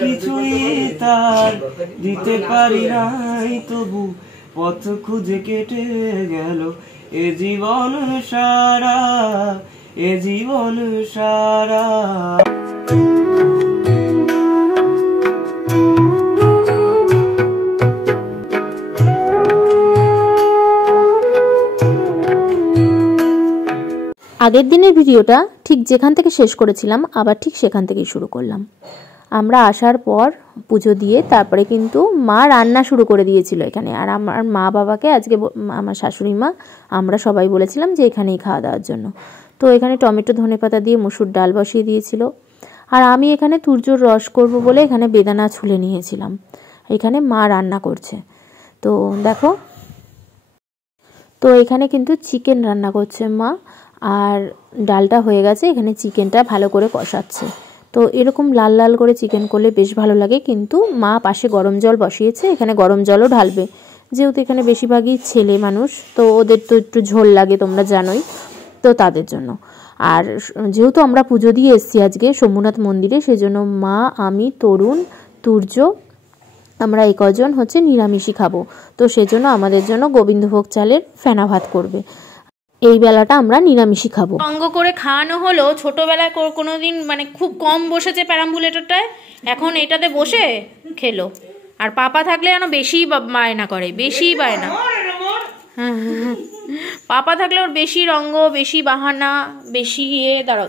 কিছুই তার দিতে পারি নাই, তবু পথ খুঁজে কেটে গেল এ জীবন সারা, এ জীবন সারা। আগের দিনের ভিডিওটা ঠিক যেখান থেকে শেষ করেছিলাম আবার ঠিক সেখান থেকেই শুরু করলাম। আমরা আসার পর পুজো দিয়ে তারপরে কিন্তু মা রান্না শুরু করে দিয়েছিল এখানে। আর আমার মা বাবাকে আজকে আমার শাশুড়ি মা আমরা সবাই বলেছিলাম যে এখানেই খাওয়া দাওয়ার জন্য। তো এখানে টমেটো ধনেপাতা দিয়ে মসুর ডাল বসিয়ে দিয়েছিল। আর আমি এখানে তুরজোর রস করব বলে এখানে বেদানা ছুলে নিয়েছিলাম। এখানে মা রান্না করছে, তো দেখো। তো এখানে কিন্তু চিকেন রান্না করছে মা, আর ডালটা হয়ে গেছে, এখানে চিকেনটা ভালো করে কষাচ্ছে। তো এরকম লাল লাল করে চিকেন করলে বেশ ভালো লাগে। কিন্তু মা পাশে গরম জল বসিয়েছে, এখানে গরম জলও ঢালবে, যেহেতু এখানে বেশিরভাগই ছেলে মানুষ, তো ওদের তো একটু ঝোল লাগে তোমরা জানোই, তো তাদের জন্য। আর যেহেতু আমরা পুজো দিয়ে এসেছি আজকে সোমনাথ মন্দিরে, সেজন্য মা, আমি, তরুণ, তুর্য, আমরা এই কজন হচ্ছে নিরামিষই খাবো। তো সেজন্য আমাদের জন্য গোবিন্দভোগ চালের ফেনা ভাত করবে। এই বেলাটা আমরা নিরামিষই খাবো। অঙ্গ করে খাওয়ানো হলো। ছোটবেলায় কোনোদিন মানে খুব কম বসেছে প্যারাম্বুলেটরটায়, এখন এটাতে বসে খেলো। আর পাপা থাকলে যেন বেশি বায়না করে, বেশি বায়না। পাপা থাকলে ওর বেশি রঙ্গ, বেশি বাহানা, বেশি দাঁড়াও।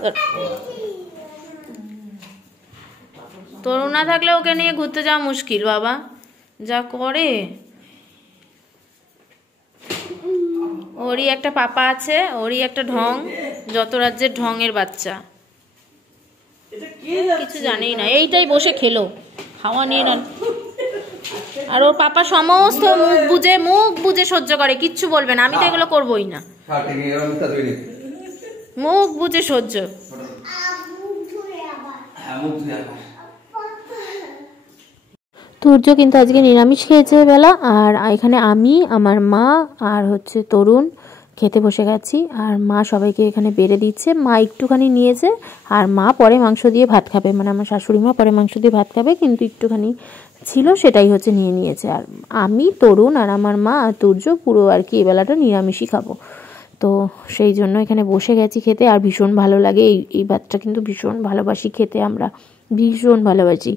তরুণ না থাকলে ওকে নিয়ে ঘুরতে যাওয়া মুশকিল বাবা, যা করে। ওরই একটা পাপা আছে, ওরই একটা ঢং, যত রাজ্যের ঢঙের বাচ্চা, কিছু জানেই না। এইটাই বসে খেলো, খাওয়া নিয়ে না। আর ওর পাপা সমস্ত মুখ বুঝে সহ্য করে, কিচ্ছু বলবে না। আমি তো এগুলো করবোই না, মুখ বুঝে সহ্য। তুর্য কিন্তু আজকে নিরামিষ খেয়েছে বেলা। আর এখানে আমি, আমার মা আর হচ্ছে তরুণ খেতে বসে গেছি। আর মা সবাইকে এখানে বেড়ে দিচ্ছে। মা একটুখানি নিয়েছে, আর মা পরে মাংস দিয়ে ভাত খাবে, মানে আমার শাশুড়ি মা পরে মাংস দিয়ে ভাত খাবে, কিন্তু একটুখানি ছিল সেটাই হচ্ছে নিয়েছে। আর আমি, তরুণ আর আমার মা আর তুর্য পুরো আর কি এবেলাটা নিরামিষই খাবো। তো সেই জন্য এখানে বসে গেছি খেতে। আর ভীষণ ভালো লাগে এই ভাতটা, কিন্তু ভীষণ ভালোবাসি খেতে, আমরা ভীষণ ভালোবাসি।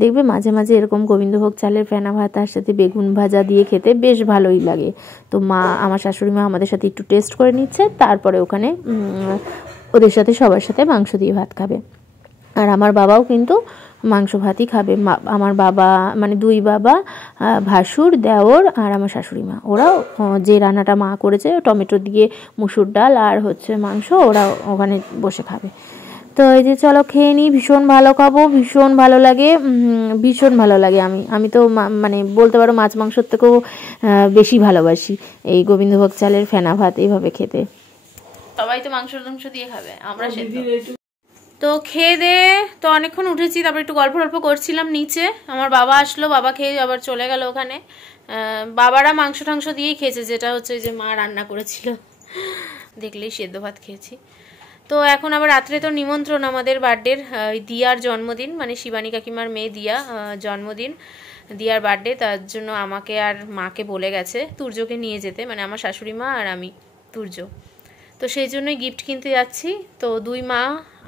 দেখবে মাঝে মাঝে এরকম গোবিন্দভোগ চালের ফেনা ভাত তার সাথে বেগুন ভাজা দিয়ে খেতে বেশ ভালোই লাগে। তো মা, আমার শাশুড়ি মা আমাদের সাথে একটু টেস্ট করে নিচ্ছে, তারপরে ওখানে ওদের সাথে সবার সাথে মাংস দিয়ে ভাত খাবে। আর আমার বাবাও কিন্তু মাংস ভাতই খাবে। আমার বাবা মানে দুই বাবা, ভাসুর, দেওর আর আমার শাশুড়ি মা, ওরাও যে রান্নাটা মা করেছে টমেটো দিয়ে মুসুর ডাল আর হচ্ছে মাংস, ওরা ওখানে বসে খাবে। তো এই যে চলো খেয়ে নিই, ভীষণ ভালো খাবো, ভীষণ ভালো লাগে, ভীষণ ভালো লাগে। আমি তো মানে বলতে পারো মাছ মাংসর থেকেও বেশি ভালোবাসি এই গোবিন্দভোগ চালের ফেনা ভাত এইভাবে খেতে। সবাই তো মাংস দিয়ে খাবে, আমরা সেদ্ধ। তো খেয়ে দে তো অনেকক্ষণ উঠেছি, তারপর একটু গল্প করছিলাম নিচে। আমার বাবা আসলো, বাবা খেয়ে আবার চলে গেল ওখানে। বাবারা মাংস টাংস দিয়েই খেয়েছে, যেটা হচ্ছে যে মা রান্না করেছিল, দেখলেই সেদ্ধ ভাত খেয়েছি। তো এখন আবার রাত্রে তো নিমন্ত্রণ আমাদের বার্থডের, দিয়ার জন্মদিন, মানে শিবানী কাকিমার মেয়ে দিয়া জন্মদিন, দিয়ার বার্থডে। তার জন্য আমাকে আর মাকে বলে গেছে তুর্যকে নিয়ে যেতে, মানে আমার শাশুড়ি মা আর আমি, তুর্য। তো সেই জন্যই গিফট কিনতে যাচ্ছি। তো দুই মা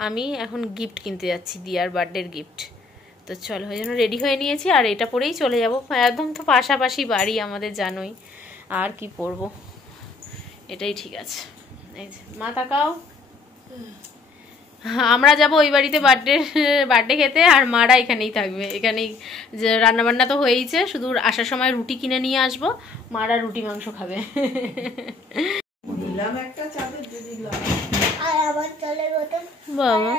আমি এখন গিফট কিনতে যাচ্ছি, দিয়ার বার্থডের গিফট। তো চলো, ওই জন্য রেডি হয়ে নিয়েছি, আর এটা পরেই চলে যাব। একদম তো পাশাপাশি বাড়ি আমাদের, জানোই, আর কি পরবো, এটাই ঠিক আছে। এই যে মা তাকাও, আমরা যাব ওই বাড়িতে বার্থডে খেতে, আর মারা এখানেই থাকবে। এখানেই যে রান্নাবান্না তো হয়েইছে, শুধু আসার সময় রুটি কিনে নিয়ে আসবো, মারা রুটি মাংস খাবে। বাবা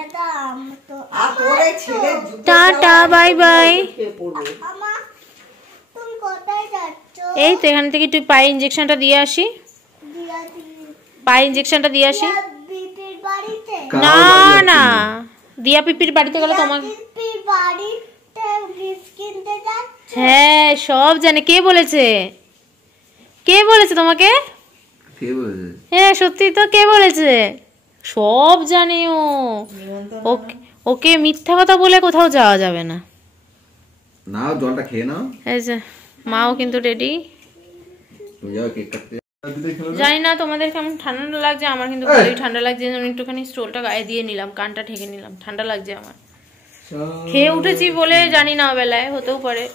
টাটা, বাই বাই। এই তো এখান থেকে তুই পায়ে ইঞ্জেকশনটা দিয়ে আসি, পায়ে ইঞ্জেকশনটা দিয়ে আসি। না না, দিয়া পিপির বাড়িতে গেলে তোমাকে, হ্যাঁ সব জানে। কে বলেছে তোমাকে? হ্যাঁ সত্যি তো, কে বলেছে? সব জানে ও। ওকে মিথ্যা কথা বলে কোথাও যাওয়া যাবে না। নাও জলটা খেয়ে নাও। এই যে মাও কিন্তু রেডি। তুমি যাও কেক কাটতে। জানি না তোমাদের কেমন ঠান্ডা লাগছে, আমার কিন্তু ভালোই ঠান্ডা লাগছে। আমি একটুখানি স্টোলটা গায়ে দিয়ে নিলাম, কানটা ঢেকে নিলাম, ঠান্ডা লাগছে আমার। খেয়ে উঠেছি বলে জানি না বেলায় হতেও পারে।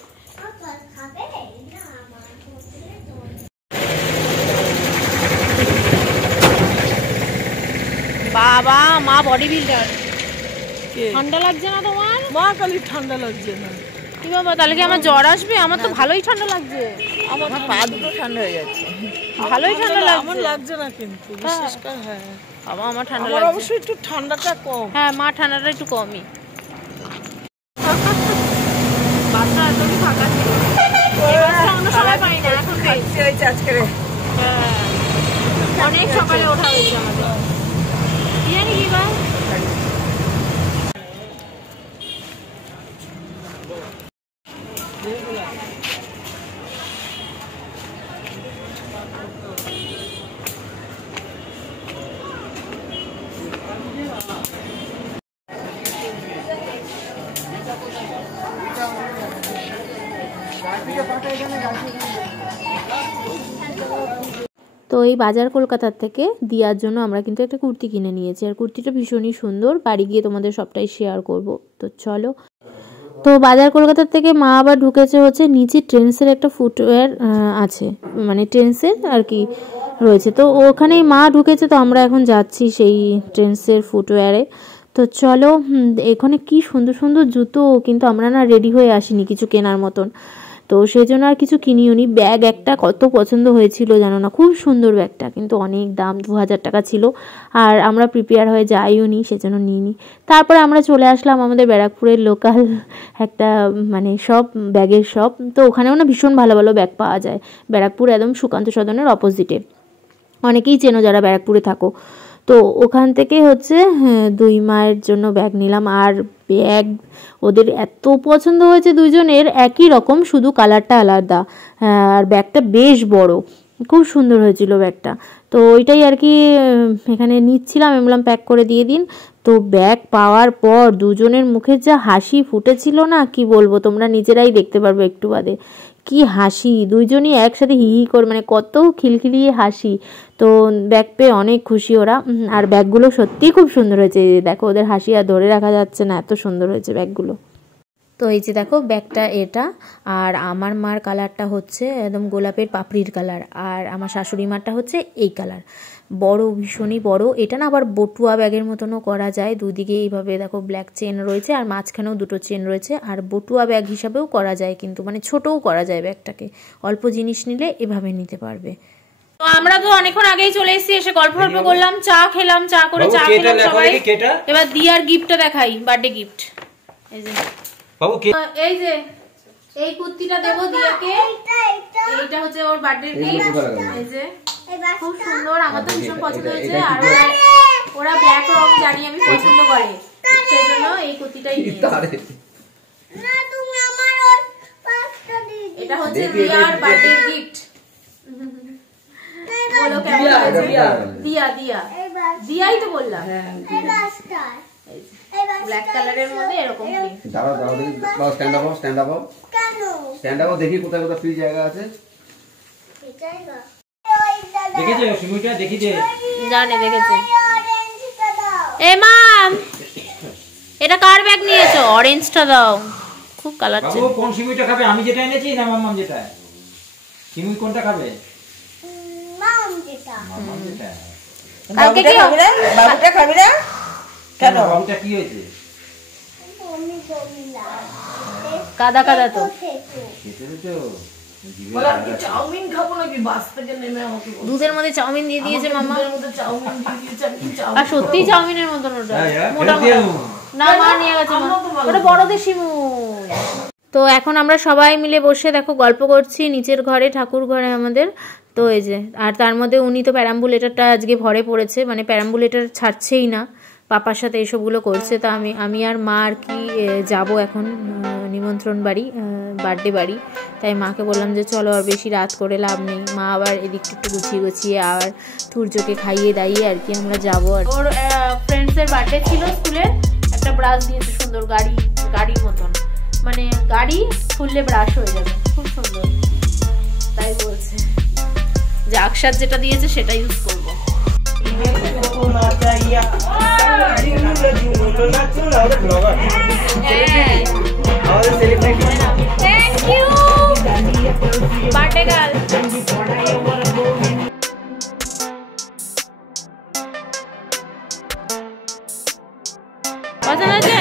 বাবা মা বডি বিল্ডার। ঠান্ডা লাগছে না তোমার? মা কালি ঠান্ডা লাগছে না। কি বাবা, তাহলে কি আমার জ্বর আসবে? আমার তো ভালোই ঠান্ডা লাগছে। আমার পা দুটো ঠান্ডা হয়ে যাচ্ছে। ভালোই ঠান্ডা লাগছে। আমার লাগছে না কিন্তু বিশেষ করে। হ্যাঁ বাবা আমার ঠান্ডা আমার লাগছে। অবশ্যই একটু ঠান্ডাটা কম। হ্যাঁ মা ঠান্ডাটা একটু কমই। বাসা একদমই ফাঁকা ছিল। অন্য সময় পাই না, এখন পেয়েছি হয়েছে আজকে। অনেক সকালে ওঠা হয়েছে আমাদের। কি জানি কি বা তো এই বাজার কলকাতার থেকে দিয়ার জন্য আমরা কিন্তু একটা কুর্তি কিনে নিয়েছি, আর কুর্তিটা ভীষণই সুন্দর। বাড়ি গিয়ে তোমাদের সবটাই শেয়ার করব। তো চলো। তো বাজার কলকাতার থেকে মা আবার ঢুকেছে হচ্ছে নিচে ট্রেন্ডসের একটা ফুটওয়্যার আছে, মানে ট্রেন্ডসের আর কি রয়েছে। তো ওখানেই মা ঢুকেছে, তো আমরা এখন যাচ্ছি সেই ট্রেন্ডসের ফুটওয়্যারে। তো চলো, এখানে কি সুন্দর সুন্দর জুতো, কিন্তু আমরা না রেডি হয়ে আসিনি কিছু কেনার মতন, তো সেই জন্য আর কিছু কিনিও নি। ব্যাগ একটা কত পছন্দ হয়েছিল জানো না, খুব সুন্দর ব্যাগটা, কিন্তু অনেক দাম, 2000 টাকা ছিল। আর আমরা প্রিপেয়ার হয়ে যাইও নি, সেজন্য নিইনি। তারপরে আমরা চলে আসলাম আমাদের ব্যারাকপুরের লোকাল একটা মানে শপ, ব্যাগের শপ। তো ওখানেও না ভীষণ ভালো ভালো ব্যাগ পাওয়া যায়। ব্যারাকপুর একদম সুকান্ত সদনের অপোজিটে, অনেকেই চেনো যারা ব্যারাকপুরে থাকো। তো ওখান থেকে হচ্ছে 2 মায়ের জন্য ব্যাগ নিলাম। আর ব্যাগ ওদের এত পছন্দ হয়েছে, দুজনের একই রকম, শুধু কালারটা আলাদা। আর ব্যাগটা বেশ বড়, খুব সুন্দর হয়েছিল ব্যাগটা। তো ওইটাই আর কি এখানে নিচ্ছিলাম, আমি বললাম প্যাক করে দিয়ে দিন। তো ব্যাগ পাওয়ার পর দুজনের মুখে যা হাসি ফুটেছিল না, কি বলবো, তোমরা নিজেরাই দেখতে পারবে একটু বাদে। কি হাসি, দুইজনই একসাথে হি হি করে, মানে কত খিলখিলিয়ে হাসি। তো ব্যাগ পেয়ে অনেক খুশি ওরা। আর ব্যাগগুলো সত্যিই খুব সুন্দর হয়েছে। দেখো ওদের হাসি আর ধরে রাখা যাচ্ছে না, এত সুন্দর হয়েছে ব্যাগগুলো। তো এই যে দেখো ব্যাগটা এটা, আর আমার মার কালারটা হচ্ছে একদম গোলাপের পাপড়ির কালার, আর আমার শাশুড়ি মারটা হচ্ছে এই কালার, বড়, ভীষণই বড়। এটা না আবার বটুয়া ব্যাগের মতনও করা যায়, দুদিকে এইভাবে দেখো ব্ল্যাক চেন রয়েছে, আর মাঝখানেও 2টো চেন রয়েছে। আর বটুয়া ব্যাগ হিসাবেও করা যায়, কিন্তু মানে ছোটও করা যায় ব্যাগটাকে, অল্প জিনিস নিলে এভাবে নিতে পারবে। তো আমরা তো অনেকক্ষণ আগেই চলে এসেছি, এসে গল্প করলাম, চা খেলাম, চা করে চা খেলাম সবাই। এবার দিয়ার গিফটটা দেখাই, বার্থডে গিফট। এই যে বাবু, এই যে এই কুর্তিটা দেবো দিয়াকে, এইটা হচ্ছে ওর বার্থডে গিফট। এই যে খুব সুন্দর, আমার তো ভীষণ পছন্দ হয়েছে। আর ওরা ব্ল্যাক রং জানি আমি পছন্দ করে, সেই জন্য এই কুর্তিটাই নিয়েছি। এটা হচ্ছে দিয়ার বার্থডে গিফট। বলো কেমন লাগছে? দিয়া দিয়া দিয়াই তো বললাম। ব্ল্যাক কালারের মধ্যে এরকম দাঁড়াও দাঁড়াও দেখি, stand up stand up stand up দেখি কোথায় কোথায় ফ্রি জায়গা আছে। দেখেছে সিমুইটা, দেখিছে, জানে দেখেছে। এ মা, এটা কার ব্যাগ নিয়েছো? অরেঞ্জটা দাও, খুব কালার চাই। বাবু কোন সিমুইটা খাবে? আমি যেটা এনেছি না মাম্মাম যেটা? সিমুই কোনটা খাবে? মাম্মাম যেটা। মাম্মাম যেটা। কালকে কি হবে? বাবুটা খাবি না কেন? বাবুটা কি হয়েছে? কাদা কাদা তো চাউমিন খাবো নাকি? বাস থেকে নেমে আমাকে দুধের মধ্যে চাউমিন দিয়ে দিয়েছে মামা। আর সত্যি চাউমিনের মতন ওটা, মোটা মোটা। না মা নিয়ে গেছে, ওটা বড়দের শিমুই। তো এখন আমরা সবাই মিলে বসে দেখো গল্প করছি নিচের ঘরে, ঠাকুর ঘরে আমাদের। তো এই যে, আর তার মধ্যে উনি তো প্যারাম্বুলেটারটা আজকে ভরে পড়েছে, মানে প্যারাম্বুলেটার ছাড়ছেই না, পাপার সাথে এসবগুলো করছে। তো আমি আর মা আর কি যাব এখন নিমন্ত্রণ বাড়ি, বার্থডে বাড়ি। তাই মাকে বললাম যে চলো, আর বেশি রাত করে লাভ নেই। মা আবার এদিকটা একটু গুছিয়ে গুছিয়ে আর সূর্যকে খাইয়ে দাইয়ে আর কি আমরা যাবো। আর ওর ফ্রেন্ডসের বার্থডে ছিল স্কুলে, একটা ব্রাশ দিয়েছে সুন্দর, গাড়ির মতন, মানে বাড়ি, খুললে ব্রাশ হয়ে যাবে, খুব সুন্দর। তাই বলছে যে আকসার যেটা দিয়েছে সেটা ইউজ করবো। Thank you birthday girl. পছন্দ আছে?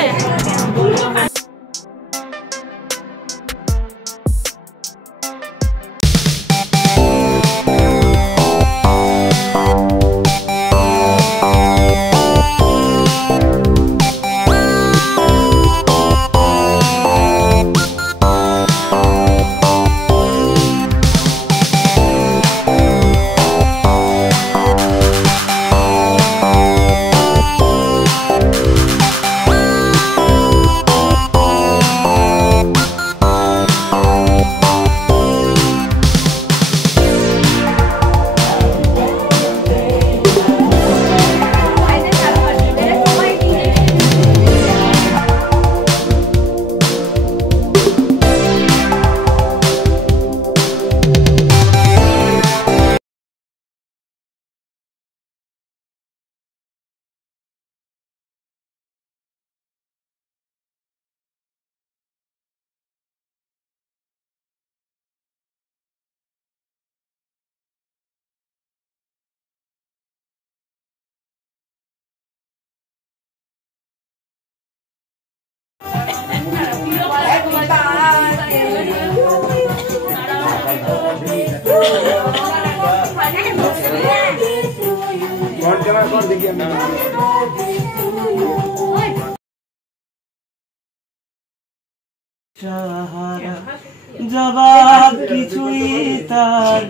জবাব কিছুই তার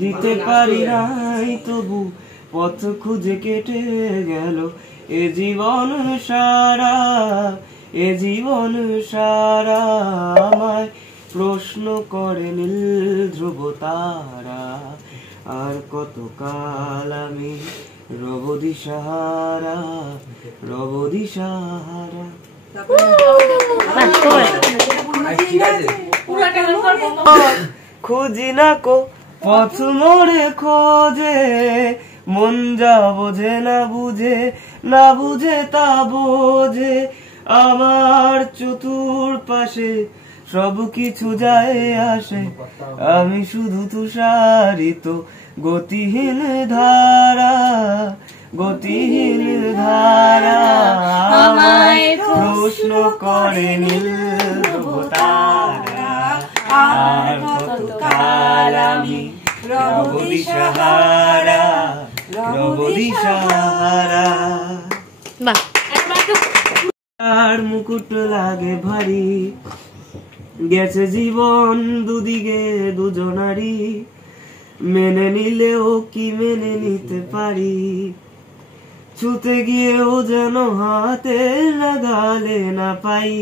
দিতে পারি নাই, তবু পথ খুঁজে কেটে গেল এ জীবন সারা, এ জীবন সারা। আমায় প্রশ্ন করে নীল ধ্রুব তারা, আর কতকাল আমি রব দিশাহারা, রব দিশাহারা। খুঁজি না কো পথ মোড়ে খোঁজে, মন যা বোঝে না বুঝে, না বুঝে তা বোঝে। আমার চতুর পাশে সব কিছু যায় আসে, আমি শুধু তুষারিত গতিহীন ধারা, গতিহীন ধারা। আমায় প্রশ্ন করে নীল তারা, আর কতকাল আমি রব দিশাহারা, রব দিশাহারা। আর মুকুট লাগে ভারী, গেছে জীবন দুদিকে দুজনারই, মেনে নিলেও কি মেনে নিতে পারি, ছুতে গিয়েও যেন হাতে লাগালে না পাই।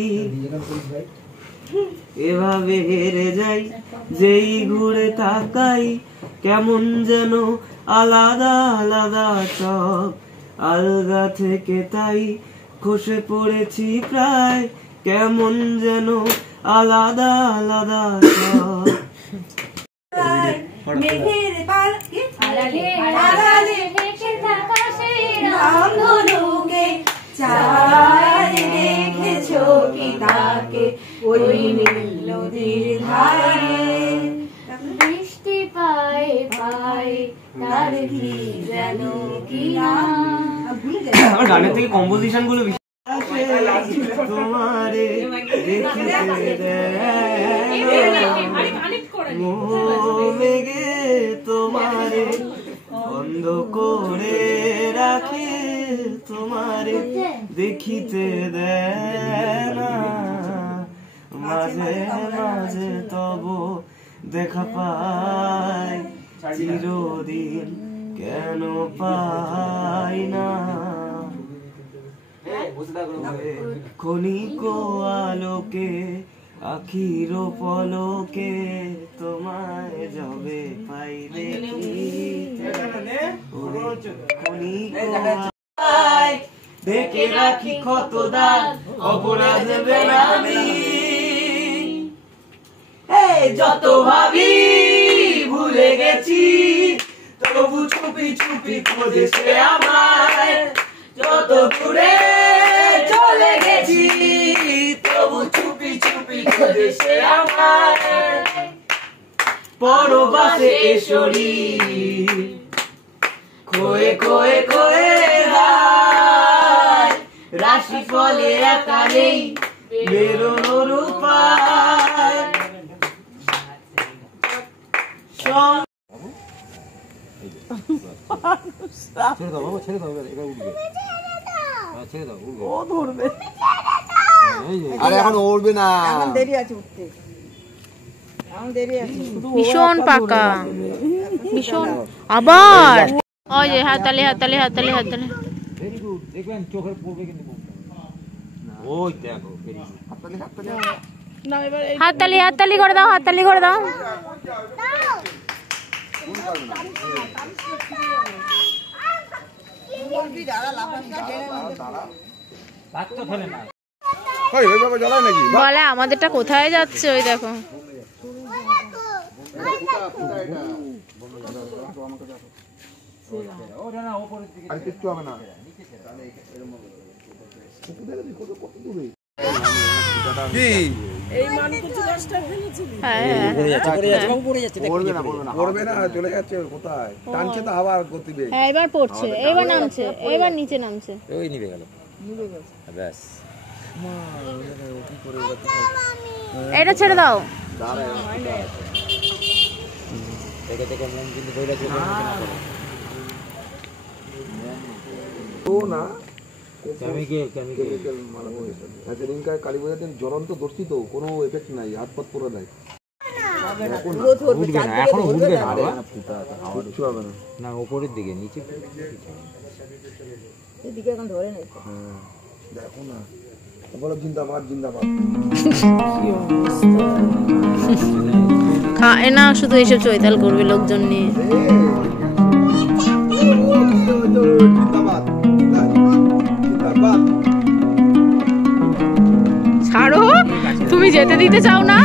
এভাবে হেরে যাই যেই ঘুরে তাকাই, কেমন যেন আলাদা আলাদা সব, আলগা থেকে তাই খসে পড়েছি প্রায়, কেমন যেন আলাদা আলাদা সব। মেঘের পালকে আড়ালে আড়ালে ভেসে থাকা সেই রামধনুকে চাঁদ দেখেছো কি তাকে ওই নীল নদীর ধারে, বৃষ্টি পায়ে পায়ে তার কি যেন কি নাম। আমার গানের থেকে কম্পোজিশন গুলো তোমারে মেঘে তোমারে বন্ধ করে রাখে, তোমারে দেখিতে দেয় না, মাঝে মাঝে তব দেখা পাই, চিরদিন কেন পাই না। ক্ষণিক আলোকে আখির পলকে তোমায় যবে পাই দেখি, দেখে রাখি ক্ষত দাগ অপরাধ বেনামি, যত ভাবি ভুলে গেছি, তবু চুপি চুপি খোঁজে সে আমায়। যত দূরে চলে গেছি, তবু চুপি চুপি খোঁজে সে আমায়। পরবাসে এসরি খোয়ে খোয়ে খোয়ে যায়, রাশি ফলে একা নেই বেরোনোর উপায়। ছেড়ে দাও বাবা, ছেড়ে দাও, এবার উঠবে। হ্যাঁ, ছেড়ে দাও, উঠবে। ও ধরবে। এই যে আরে এখন উঠবে না, এখন দেরি আছে উঠতে, এখন দেরি আছে। ভীষণ পাকা, ভীষণ। আবার ওই যে হাততালি হাততালি হাততালি হাততালি। ভেরি গুড, দেখবেন চোখের পড়বে কিন্তু মুখটা। ওই দেখো, ভেরি গুড। না এবার এই হাততালি হাততালি করে দাও, হাততালি করে দাও। বাচ্চা ফেলে না। ওইভাবে জ্বালায় নাকি? বলে আমাদেরটা কোথায় যাচ্ছে, ওই দেখো। ওটা না, ওপরের দিকে। আর কিচ্ছু হবে না। কি এই মানকুচি গাছটা ফেলেছিলি? হ্যাঁ পড়বে না, পড়বে না, চলে যাচ্ছে কোথায়? টানছে তো আবার গতিবেগ। হ্যাঁ, এবার পড়ছে, এবার নামছে, এবার নিচে নামছে। ওই নিভে গেল, ব্যাস। এটা ছেড়ে দাও। দেখে দেখে মন কিন্তু বইলা চলে ও না কেমিক্যাল সেদিনকার কালী পূজার দিন জ্বলন্ত দর্শি তো কোনো এফেক্ট নাই, হাত পাত পরে নাই। উঠবে না, এখনো উঠবে না বাবা। কিচ্ছু হবে না। না, ওপরের দিকে, নিচে এদিকে এখন ধরে নাই। হ্যাঁ দেখো না, বলো জিন্দাবাদ জিন্দাবাদ। খায় না, শুধু এইসব চৈতাল করবে লোকজন নিয়ে। জিন্দাবাদ জিন্দাবাদ। ছাড়ো, তুমি যেতে দিতে চাও না।